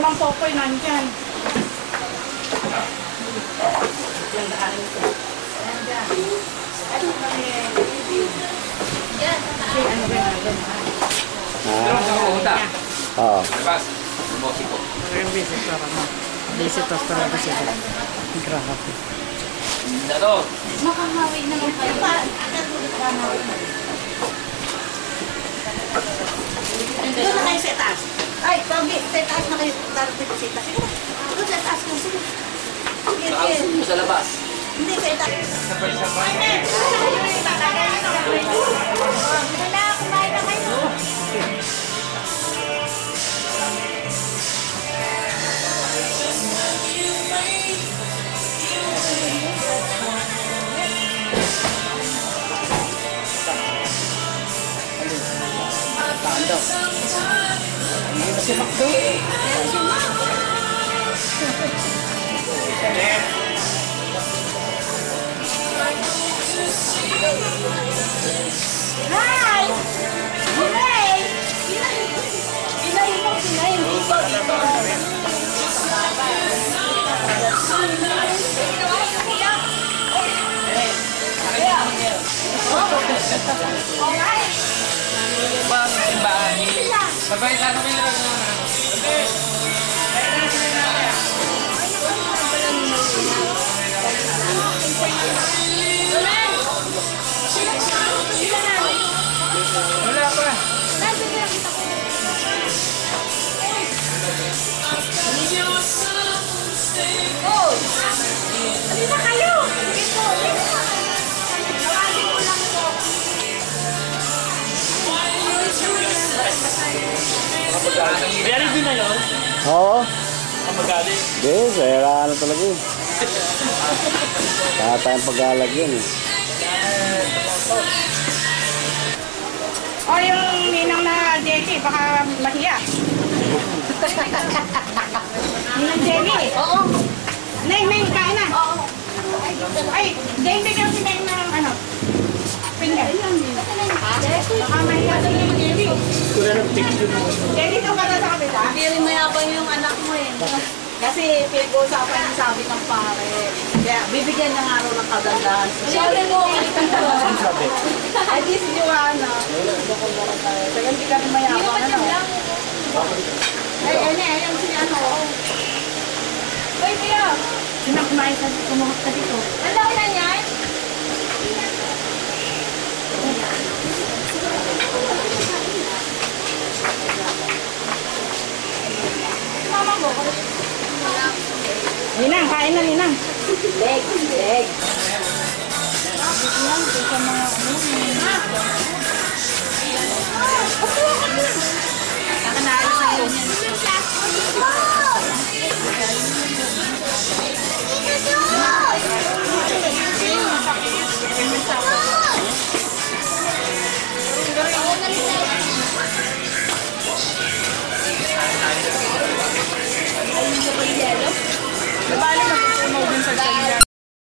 Mang Popoy nandyan. Yung daanin ko. Nandyan. Ano kami? Kasi ano rin nandun. Oo. Yung visitor, ano? Visitor talaga sila. Grabe. Makahawig naman kayo. Doon na kayo sa taas. Ay, Pogi, sa taas na kayo. Darating ko sa taas. Sige na. Doon sa taas ko. Sige. Sige. Sa labas. Hindi, sa taas. Wala, kumain na kayo. Si Macdo. Hi! Pinay! Pinay mo, pinay. Babay sa kami na wala pa. Oh! Hindi na kayo! Sige po, sige na. Tawagin ko lang po. Reality na yun? Oo. Magali. Hindi, kaya ano talaga yun. Kaya tayong pag-aalag yun eh. O yung ninang na Jenny, baka mahiya. Ninang Jenny. Oo. Neng, kain na. Oo. Ay, Jenny, bigyan si Neng ng ano. Finger. Baka mahiya doon yung Jenny. Jenny, doon ka na sa kabila. Hindi rin mayabang yung anak mo eh. Kasi pinag-uusapan yung sabi ng pare. Kaya bibigyan niya nga raw ng kagandahan. Siyempre mo. Ay, di si Joanna. Kaya hindi ka rin mayabang. Ano? Ay, ayan si ano. Uy, Pio. Sinang kumain ka, kumuhot ka dito. Ang laki na niyan? Mama mo. Ninang, kain na, Ninang. Leg, leg. Bakit lang, doon sa mga ano.